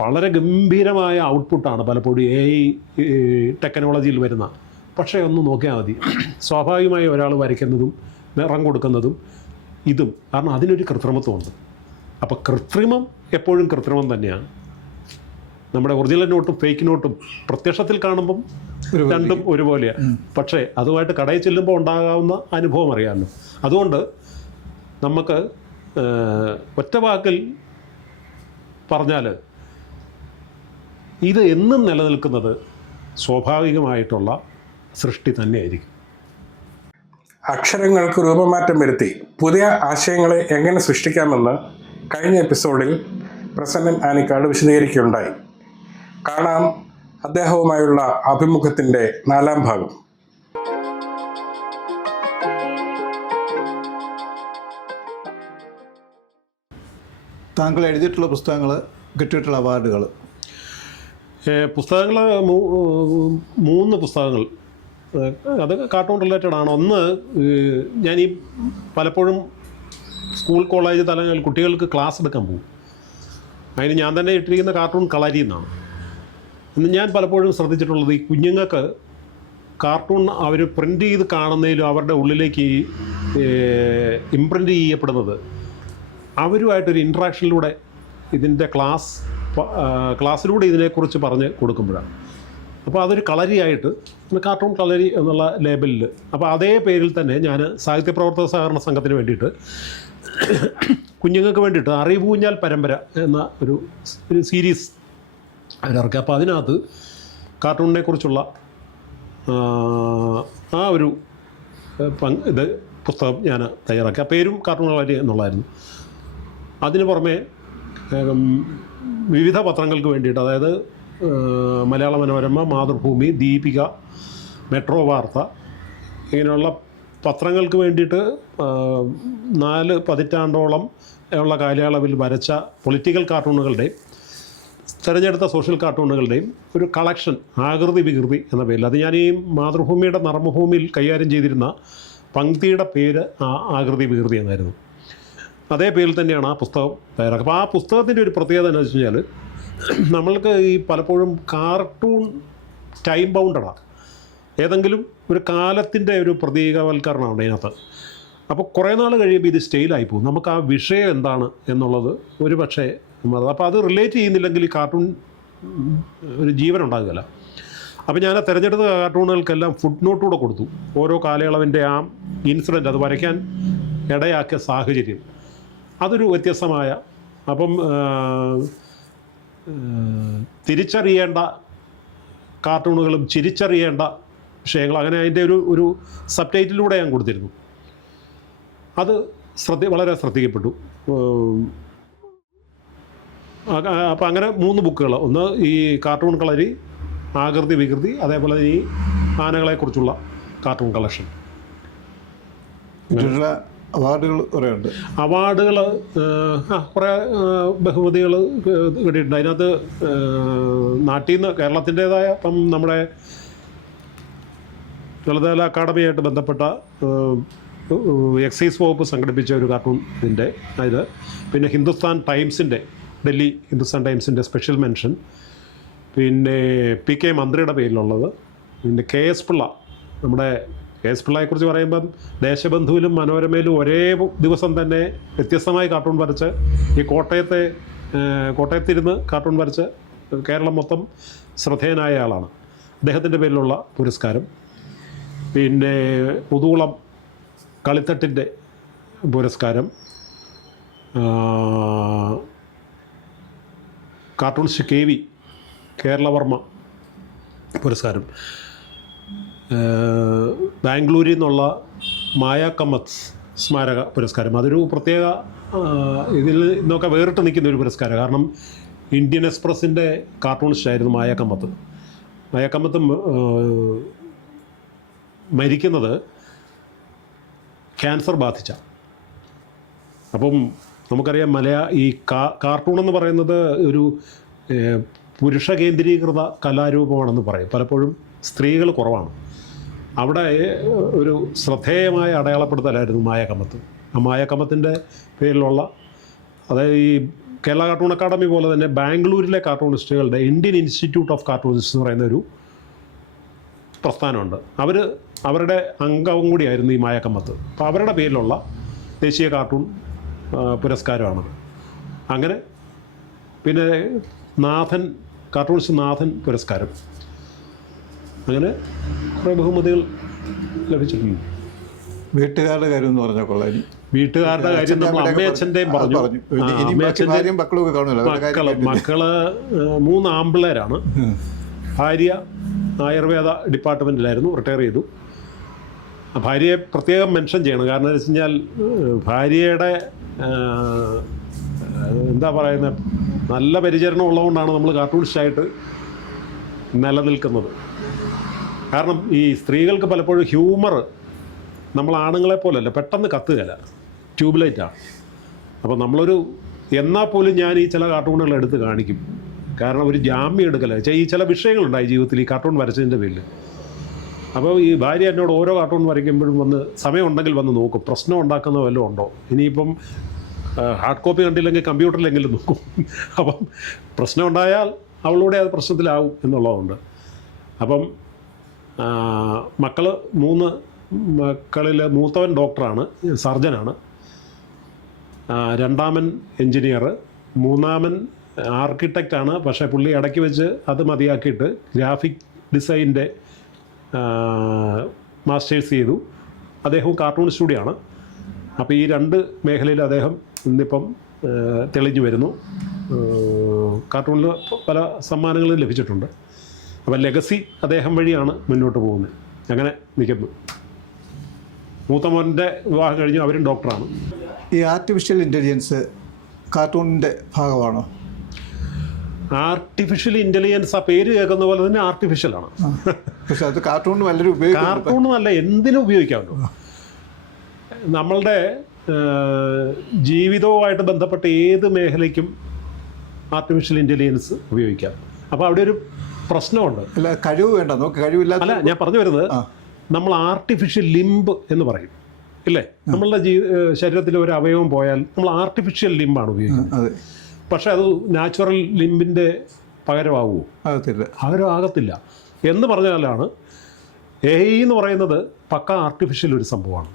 വളരെ ഗംഭീരമായ ഔട്ട്പുട്ടാണ് പലപ്പോഴും AI ടെക്നോളജിയിൽ വരുന്ന. പക്ഷേ ഒന്ന് നോക്കിയാൽ മതി, സ്വാഭാവികമായി ഒരാൾ വരയ്ക്കുന്നതും നിറം കൊടുക്കുന്നതും ഇതും, കാരണം അതിനൊരു കൃത്രിമത്വമുണ്ട്. അപ്പോൾ കൃത്രിമം എപ്പോഴും കൃത്രിമം തന്നെയാണ്. നമ്മുടെ ഒറിജിനൽ നോട്ടും ഫേക്ക് നോട്ടും പ്രത്യക്ഷത്തിൽ കാണുമ്പം രണ്ടും ഒരുപോലെയാണ്. പക്ഷേ അതുമായിട്ട് കടയിൽ ചെല്ലുമ്പോൾ ഉണ്ടാകാവുന്ന അനുഭവം അറിയാമല്ലോ. അതുകൊണ്ട് നമുക്ക് ഒറ്റ വാക്കിൽ പറഞ്ഞാൽ ഇത് എന്നും നിലനിൽക്കുന്നത് സ്വാഭാവികമായിട്ടുള്ള സൃഷ്ടി തന്നെയായിരിക്കും. അക്ഷരങ്ങൾക്ക് രൂപമാറ്റം വരുത്തി പുതിയ ആശയങ്ങളെ എങ്ങനെ സൃഷ്ടിക്കാമെന്ന് കഴിഞ്ഞ എപ്പിസോഡിൽ പ്രസന്നൻ ആനിക്കാട് വിശദീകരിക്കുകയുണ്ടായി. കാണാം അദ്ദേഹവുമായുള്ള അഭിമുഖത്തിൻ്റെ 4ാം ഭാഗം. താങ്കൾ എഴുതിയിട്ടുള്ള പുസ്തകങ്ങൾ, കിട്ടിയിട്ടുള്ള അവാർഡുകൾ? പുസ്തകങ്ങൾ 3 പുസ്തകങ്ങൾ, അത് കാർട്ടൂൺ റിലേറ്റഡ് ആണ്. ഒന്ന്, ഞാൻ ഈ പലപ്പോഴും സ്കൂൾ കോളേജ് തലങ്ങളിൽ കുട്ടികൾക്ക് ക്ലാസ് എടുക്കാൻ പോകും. അതിന് ഞാൻ തന്നെ ഇട്ടിരിക്കുന്ന കാർട്ടൂൺ കളരി എന്നാണ്. ഇന്ന് ഞാൻ പലപ്പോഴും ശ്രദ്ധിച്ചിട്ടുള്ളത്, ഈ കുഞ്ഞുങ്ങൾക്ക് കാർട്ടൂൺ അവർ പ്രിൻ്റ് ചെയ്ത് കാണുന്നതിലും അവരുടെ ഉള്ളിലേക്ക് ഇംപ്രിൻ്റ് ചെയ്യപ്പെടുന്നത് അവരുമായിട്ടൊരു ഇൻട്രാക്ഷനിലൂടെ, ഇതിൻ്റെ ക്ലാസ്സിലൂടെ ഇതിനെക്കുറിച്ച് പറഞ്ഞ് കൊടുക്കുമ്പോഴാണ്. അപ്പോൾ അതൊരു കളരിയായിട്ട്, കാർട്ടൂൺ കളരി എന്നുള്ള ലേബലിൽ, അപ്പോൾ അതേ പേരിൽ തന്നെ ഞാൻ സാഹിത്യ പ്രവർത്തക സഹകരണ സംഘത്തിന് വേണ്ടിയിട്ട് കുഞ്ഞുങ്ങൾക്ക് വേണ്ടിയിട്ട് അറിവൂഞ്ഞാൽ പരമ്പര എന്ന ഒരു സീരീസ് അവരിറക്കി. അപ്പോൾ അതിനകത്ത് കാർട്ടൂണിനെ കുറിച്ചുള്ള ആ ഒരു ഇത് പുസ്തകം ഞാൻ തയ്യാറാക്കി. ആ പേരും കാർട്ടൂൺ കളരി എന്നുള്ളതായിരുന്നു. അതിന് പുറമെ വിവിധ പത്രങ്ങൾക്ക് വേണ്ടിയിട്ട്, അതായത് മലയാള മനോരമ, മാതൃഭൂമി, ദീപിക, മെട്രോ വാർത്ത, ഇങ്ങനെയുള്ള പത്രങ്ങൾക്ക് വേണ്ടിയിട്ട് 4 പതിറ്റാണ്ടോളം ഉള്ള കാലയളവിൽ വരച്ച പൊളിറ്റിക്കൽ കാർട്ടൂണുകളുടെയും തിരഞ്ഞെടുത്ത സോഷ്യൽ കാർട്ടൂണുകളുടെയും ഒരു കളക്ഷൻ, ആകൃതി വികൃതി എന്ന പേരിൽ. അത് ഞാൻ ഈ മാതൃഭൂമിയുടെ നർമ്മഭൂമിയിൽ കൈകാര്യം ചെയ്തിരുന്ന പങ്ക്തിയുടെ പേര് ആകൃതി വികൃതി എന്നായിരുന്നു. അതേ പേരിൽ തന്നെയാണ് ആ പുസ്തകം തയ്യാറാക്കുക. അപ്പോൾ ആ പുസ്തകത്തിൻ്റെ ഒരു പ്രത്യേകത എന്ന് വെച്ച് കഴിഞ്ഞാൽ, നമ്മൾക്ക് ഈ പലപ്പോഴും കാർട്ടൂൺ ടൈം ബൗണ്ടഡാണ്, ഏതെങ്കിലും ഒരു കാലത്തിൻ്റെ ഒരു പ്രതീകവൽക്കരണമാണ് അതിനകത്ത്. അപ്പോൾ കുറേ നാൾ കഴിയുമ്പോൾ ഇത് സ്റ്റൈലായി പോകും. നമുക്ക് ആ വിഷയം എന്താണ് എന്നുള്ളത് ഒരു പക്ഷേ, അപ്പോൾ അത് റിലേറ്റ് ചെയ്യുന്നില്ലെങ്കിൽ ഈ കാർട്ടൂൺ ഒരു ജീവൻ ഉണ്ടാകുകയില്ല. അപ്പോൾ ഞാൻ തിരഞ്ഞെടുത്ത കാർട്ടൂണുകൾക്കെല്ലാം ഫുട് നോട്ടുകൂടെ കൊടുത്തു, ഓരോ കാലയളവിൻ്റെ ആ ഇൻസിഡൻറ്റ്, അത് വരയ്ക്കാൻ ഇടയാക്കിയ സാഹചര്യം, അതൊരു വ്യത്യസ്തമായ. അപ്പം തിരിച്ചറിയേണ്ട കാർട്ടൂണുകളും ചിരിച്ചറിയേണ്ട വിഷയങ്ങൾ, അങ്ങനെ അതിൻ്റെ ഒരു സബ് ടൈറ്റിലൂടെ ഞാൻ കൊടുത്തിരുന്നു. അത് വളരെ ശ്രദ്ധിക്കപ്പെട്ടു. അപ്പോൾ അങ്ങനെ 3 ബുക്കുകൾ, ഒന്ന് ഈ കാർട്ടൂൺ കളരി, ആകൃതി വികൃതി, അതേപോലെ ഈ ആനകളെക്കുറിച്ചുള്ള കാർട്ടൂൺ കളക്ഷൻ. അവാർഡുകൾ കുറേ ഉണ്ട്. അവാർഡുകൾ കുറേ ബഹുമതികൾ കിട്ടിയിട്ടുണ്ട്. അതിനകത്ത് നാട്ടിൽ നിന്ന് കേരളത്തിൻ്റേതായ, ഇപ്പം നമ്മുടെ ലളിതകല അക്കാദമിയായിട്ട് ബന്ധപ്പെട്ട എക്സൈസ് വകുപ്പ് സംഘടിപ്പിച്ച ഒരു കാർട്ടൂണിൻ്റെ ഇത്, പിന്നെ ഹിന്ദുസ്ഥാൻ ടൈംസിൻ്റെ, ഡൽഹി ഹിന്ദുസ്ഥാൻ ടൈംസിൻ്റെ സ്പെഷ്യൽ മെൻഷൻ, പിന്നെ PK മന്ത്രിയുടെ പേരിലുള്ളത്, പിന്നെ KS പിള്ള, നമ്മുടെ KS പിള്ളയെക്കുറിച്ച് പറയുമ്പം ദേശബന്ധുവിലും മനോരമയിലും ഒരേ ദിവസം തന്നെ വ്യത്യസ്തമായി കാർട്ടൂൺ വരച്ച് ഈ കോട്ടയത്തിരുന്ന് കാർട്ടൂൺ വരച്ച് കേരളം മൊത്തം ശ്രദ്ധേയനായ ആളാണ്. അദ്ദേഹത്തിൻ്റെ പേരിലുള്ള പുരസ്കാരം, പിന്നെ മുതുകുളം കളിത്തട്ടിൻ്റെ പുരസ്കാരം, കാർട്ടൂണിസ്റ്റ് KV കേരളവർമ്മ പുരസ്കാരം, ബാംഗ്ലൂരിൽ നിന്നുള്ള മായ കമ്മത്ത് സ്മാരക പുരസ്കാരം. അതൊരു പ്രത്യേക, ഇതിൽ നിന്നൊക്കെ വേറിട്ട് നിൽക്കുന്ന ഒരു പുരസ്കാരം. കാരണം ഇന്ത്യൻ എക്സ്പ്രസിൻ്റെ കാർട്ടൂണിസ്റ്റായിരുന്നു മായ കമ്മത്ത്. മായ കമ്മത്ത് മരിക്കുന്നത് ക്യാൻസർ ബാധിച്ച. അപ്പം നമുക്കറിയാം, ഈ കാർട്ടൂൺ എന്ന് പറയുന്നത് ഒരു പുരുഷ കേന്ദ്രീകൃത കലാരൂപമാണെന്ന് പറയും. പലപ്പോഴും സ്ത്രീകൾ കുറവാണ്. അവിടെ ഒരു ശ്രദ്ധേയമായ അടയാളപ്പെടുത്തലായിരുന്നു മായ കമ്മത്ത്. ആ മായ കമ്മത്തിൻ്റെ പേരിലുള്ള, അതായത് ഈ കേരള കാർട്ടൂൺ അക്കാദമി പോലെ തന്നെ ബാംഗ്ലൂരിലെ കാർട്ടൂണിസ്റ്റുകളുടെ ഇന്ത്യൻ ഇൻസ്റ്റിറ്റ്യൂട്ട് ഓഫ് കാർട്ടൂണിസ്റ്റ് എന്ന് പറയുന്ന ഒരു പ്രസ്ഥാനമുണ്ട്. അവരുടെ അംഗവും കൂടിയായിരുന്നു ഈ മായക്കമ്മത്ത്. അപ്പോൾ അവരുടെ പേരിലുള്ള ദേശീയ കാർട്ടൂൺ പുരസ്കാരമാണത്. അങ്ങനെ പിന്നെ കാർട്ടൂണിസ്റ്റ് നാഥൻ പുരസ്കാരം, അങ്ങനെ കുറേ ബഹുമതികൾ ലഭിച്ചിട്ടുണ്ട്. വീട്ടുകാരുടെ കാര്യം എന്ന് പറഞ്ഞാൽ കൊള്ളാം. വീട്ടുകാരുടെ കാര്യം നമ്മൾ അമ്മയച്ഛൻ്റെയും പറഞ്ഞു. മക്കള് 3 ആമ്പിള്ളേരാണ്. ഭാര്യ ആയുർവേദ ഡിപ്പാർട്ട്മെൻറ്റിലായിരുന്നു, റിട്ടയർ ചെയ്തു. ഭാര്യയെ പ്രത്യേകം മെൻഷൻ ചെയ്യണം. കാരണം എന്ന് വെച്ച് കഴിഞ്ഞാൽ ഭാര്യയുടെ എന്താ പറയുന്നത്, നല്ല പരിചരണം ഉള്ളതുകൊണ്ടാണ് നമ്മൾ കാർട്ടൂണിസ്റ്റായിട്ട് നിലനിൽക്കുന്നത്. കാരണം ഈ സ്ത്രീകൾക്ക് പലപ്പോഴും ഹ്യൂമർ നമ്മൾ ആണുങ്ങളെ പോലല്ല, പെട്ടെന്ന് കത്തുകയില്ല, ട്യൂബ്ലൈറ്റാണ്. അപ്പോൾ നമ്മളൊരു എന്നാൽ പോലും ഞാൻ ഈ ചില കാർട്ടൂണുകൾ എടുത്ത് കാണിക്കും. കാരണം ഒരു ജാമ്യം എടുക്കല ഈ ചില വിഷയങ്ങളുണ്ടായി ജീവിതത്തിൽ ഈ കാർട്ടൂൺ വരച്ചതിൻ്റെ പേരിൽ. അപ്പോൾ ഈ ഭാര്യ എന്നോട് ഓരോ കാർട്ടൂൺ വരയ്ക്കുമ്പോഴും വന്ന് സമയമുണ്ടെങ്കിൽ വന്ന് നോക്കും, പ്രശ്നം ഉണ്ടാക്കുന്ന വല്ലതും ഉണ്ടോ. ഇനിയിപ്പം ഹാർഡ് കോപ്പി കണ്ടില്ലെങ്കിൽ കമ്പ്യൂട്ടറിലെങ്കിലും നോക്കും. അപ്പം പ്രശ്നം ഉണ്ടായാൽ അവളൂടെ അത് പ്രശ്നത്തിലാവും എന്നുള്ളതുകൊണ്ട്. അപ്പം 3 മക്കളിൽ മൂത്തവൻ ഡോക്ടറാണ്, സർജനാണ്. രണ്ടാമൻ എൻജിനീയർ, മൂന്നാമൻ ആർക്കിടെക്റ്റാണ്. പക്ഷേ പുള്ളി ഇടയ്ക്ക് വെച്ച് അത് മതിയാക്കിയിട്ട് ഗ്രാഫിക് ഡിസൈൻ്റെ മാസ്റ്റേഴ്സ് ചെയ്തു. അദ്ദേഹവും കാർട്ടൂണിസ്റ്റ് കൂടിയാണ്. അപ്പോൾ ഈ 2 മേഖലയിൽ അദ്ദേഹം ഇന്നിപ്പം തെളിഞ്ഞു വരുന്നു. കാർട്ടൂണിൽ പല സമ്മാനങ്ങളും ലഭിച്ചിട്ടുണ്ട്. അപ്പം ലെഗസി അദ്ദേഹം വഴിയാണ് മുന്നോട്ട് പോകുന്നത്. അങ്ങനെ നിൽക്കുന്നു. മൂത്ത മോൻ്റെ വിവാഹം കഴിഞ്ഞു, അവരും ഡോക്ടറാണ്. ഈ ആർട്ടിഫിഷ്യൽ ഇൻ്റലിജൻസ് കാർട്ടൂണിൻ്റെ ഭാഗമാണോ? ആർട്ടിഫിഷ്യൽ ഇൻ്റലിജൻസ് ആ പേര് കേൾക്കുന്ന പോലെ തന്നെ ആർട്ടിഫിഷ്യലാണ്. പക്ഷെ അത് കാർട്ടൂണിന് നല്ലൊരു ഉപയോഗം. കാർട്ടൂണ് നല്ല എന്തിനും ഉപയോഗിക്കാമല്ലോ. നമ്മളുടെ ജീവിതവുമായിട്ട് ബന്ധപ്പെട്ട ഏത് മേഖലയ്ക്കും ആർട്ടിഫിഷ്യൽ ഇൻ്റലിജൻസ് ഉപയോഗിക്കാം. അപ്പോൾ അവിടെ ഒരു പ്രശ്നമുണ്ട്. അല്ല, കഴിവ് വേണ്ട, നമുക്ക് കഴിവില്ല. അല്ല, ഞാൻ പറഞ്ഞു വരുന്നത്, നമ്മൾ ആർട്ടിഫിഷ്യൽ ലിംബ് എന്ന് പറയും ഇല്ലേ? നമ്മളുടെ ശരീരത്തിലെ ഒരു അവയവം പോയാൽ നമ്മൾ ആർട്ടിഫിഷ്യൽ ലിംബാണ് ഉപയോഗിക്കുന്നത്. പക്ഷെ അത് നാച്ചുറൽ ലിംബിൻ്റെ പകരമാകുമോ? പകരമാകത്തില്ല എന്ന് പറഞ്ഞാലാണ് AI എന്ന് പറയുന്നത് പക്ക ആർട്ടിഫിഷ്യൽ ഒരു സംഭവമാണ്.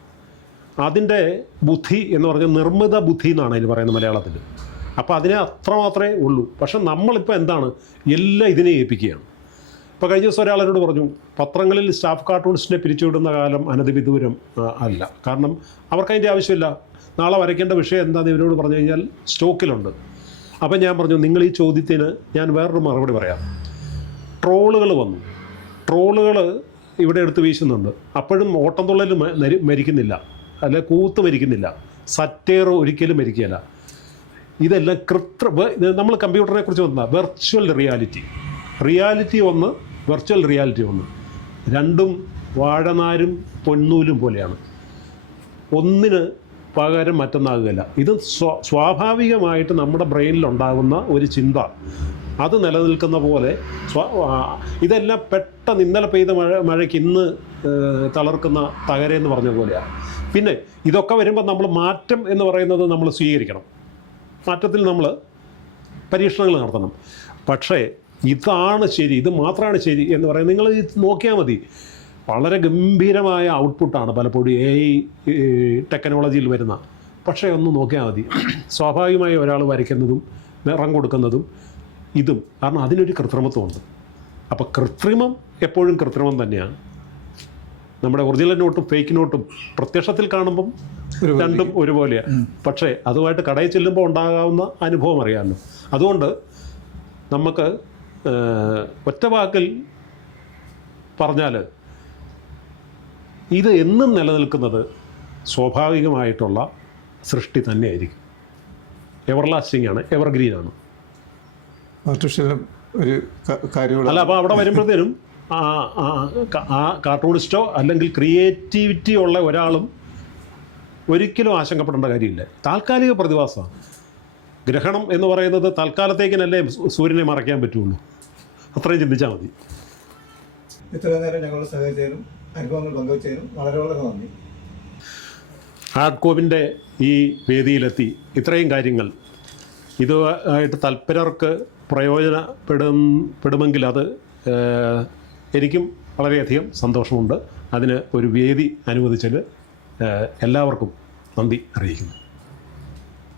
അതിൻ്റെ ബുദ്ധി എന്ന് പറഞ്ഞാൽ നിർമ്മിത ബുദ്ധി എന്നാണ് അതിന് പറയുന്നത് മലയാളത്തിൽ. അപ്പോൾ അതിനെ അത്രമാത്രമേ ഉള്ളൂ. പക്ഷെ നമ്മളിപ്പോൾ എന്താണ്, എല്ലാം ഇതിനെ ഏൽപ്പിക്കുകയാണ്. ഇപ്പോൾ കഴിഞ്ഞ ദിവസം ഒരാളോട് പറഞ്ഞു, പത്രങ്ങളിൽ സ്റ്റാഫ് കാർട്ടൂണിസ്റ്റിനെ പിരിച്ചുവിടുന്ന കാലം അനധിവിദൂരം അല്ല. കാരണം അവർക്ക് അതിൻ്റെ ആവശ്യമില്ല. നാളെ വരയ്ക്കേണ്ട വിഷയം എന്താണെന്ന് ഇവരോട് പറഞ്ഞു കഴിഞ്ഞാൽ സ്റ്റോക്കിലുണ്ട്. അപ്പം ഞാൻ പറഞ്ഞു, നിങ്ങൾ ഈ ചോദ്യത്തിന് ഞാൻ വേറൊരു മറുപടി പറയാം. ട്രോളുകൾ വന്നു, ട്രോളുകൾ ഇവിടെ എടുത്ത് വീശുന്നുണ്ട്. അപ്പോഴും ഓട്ടംതുള്ളൽ മരിക്കുന്നില്ല, അല്ലെ കൂത്ത് മരിക്കുന്നില്ല, സറ്റേർ ഒരിക്കലും മരിക്കുകയില്ല. ഇതെല്ലാം നമ്മൾ കമ്പ്യൂട്ടറിനെ കുറിച്ച് വന്ന വെർച്വൽ റിയാലിറ്റി ഒന്ന്, വെർച്വൽ റിയാലിറ്റി ഒന്ന്, രണ്ടും വാഴനാരും പൊന്നൂലും പോലെയാണ്. ഒന്നിന് പകരം മറ്റൊന്നാകുകയില്ല. ഇത് സ്വാഭാവികമായിട്ട് നമ്മുടെ ബ്രെയിനിലുണ്ടാകുന്ന ഒരു ചിന്ത, അത് നിലനിൽക്കുന്ന പോലെ ഇതെല്ലാം പെട്ടെന്ന് ഇന്നലെ പെയ്ത മഴയ്ക്ക് ഇന്ന് തളർക്കുന്ന തകരയെന്ന് പറഞ്ഞ പോലെയാണ്. പിന്നെ ഇതൊക്കെ വരുമ്പോൾ നമ്മൾ മാറ്റം എന്ന് പറയുന്നത് നമ്മൾ സ്വീകരിക്കണം. മാറ്റത്തിൽ നമ്മൾ പരീക്ഷണങ്ങൾ നടത്തണം. പക്ഷേ ഇതാണ് ശരി, ഇത് മാത്രമാണ് ശരി എന്ന് പറയുന്നത് നിങ്ങൾ നോക്കിയാൽ മതി. വളരെ ഗംഭീരമായ ഔട്ട്പുട്ടാണ് പലപ്പോഴും AI ടെക്നോളജിയിൽ വരുന്ന. പക്ഷേ ഒന്ന് നോക്കിയാൽ മതി, സ്വാഭാവികമായി ഒരാൾ വരയ്ക്കുന്നതും നിറം കൊടുക്കുന്നതും ഇതും, കാരണം അതിനൊരു കൃത്രിമത്വമുണ്ട്. അപ്പോൾ കൃത്രിമം എപ്പോഴും കൃത്രിമം തന്നെയാണ്. നമ്മുടെ ഒറിജിനൽ നോട്ടും ഫേക്ക് നോട്ടും പ്രത്യക്ഷത്തിൽ കാണുമ്പം രണ്ടും ഒരുപോലെയാണ്. പക്ഷേ അതുമായിട്ട് കടയിൽ ചെല്ലുമ്പോൾ ഉണ്ടാകാവുന്ന അനുഭവം അറിയാമല്ലോ. അതുകൊണ്ട് നമുക്ക് ഒറ്റ വാക്കിൽ പറഞ്ഞാൽ ഇത് എന്നും നിലനിൽക്കുന്നത് സ്വാഭാവികമായിട്ടുള്ള സൃഷ്ടി തന്നെയായിരിക്കും. എവർലാസ്റ്റിംഗ് ആണ്, എവർഗ്രീനാണ്. ഒരു കാര്യമുള്ള അല്ല, അപ്പോൾ അവിടെ വരുമ്പോഴത്തേനും ആ കാർട്ടൂണിസ്റ്റോ അല്ലെങ്കിൽ ക്രിയേറ്റിവിറ്റി ഉള്ള ഒരാളും ഒരിക്കലും ആശങ്കപ്പെടേണ്ട കാര്യമില്ല. താൽക്കാലിക പ്രതിഭാസമാണ്. ഗ്രഹണം എന്ന് പറയുന്നത് തൽക്കാലത്തേക്കിനല്ലേ സൂര്യനെ മറയ്ക്കാൻ പറ്റുള്ളൂ. അത്രയും ചിന്തിച്ചാൽ മതി. ഇത്രയും നേരം ഞങ്ങൾ സഹകരിച്ചതിനും അനുഭവങ്ങൾ പങ്കുവച്ചതിനും വളരെ വളരെ നന്ദി. ഹാർഡ് കോപ്പിൻ്റെ ഈ വേദിയിലെത്തി ഇത്രയും കാര്യങ്ങൾ ഇതുമായിട്ട് തൽപരർക്ക് പ്രയോജനപ്പെടുമെങ്കിൽ അത് എനിക്കും വളരെയധികം സന്തോഷമുണ്ട്. അതിന് ഒരു വേദി അനുവദിച്ചതിൽ എല്ലാവർക്കും നന്ദി അറിയിക്കുന്നു.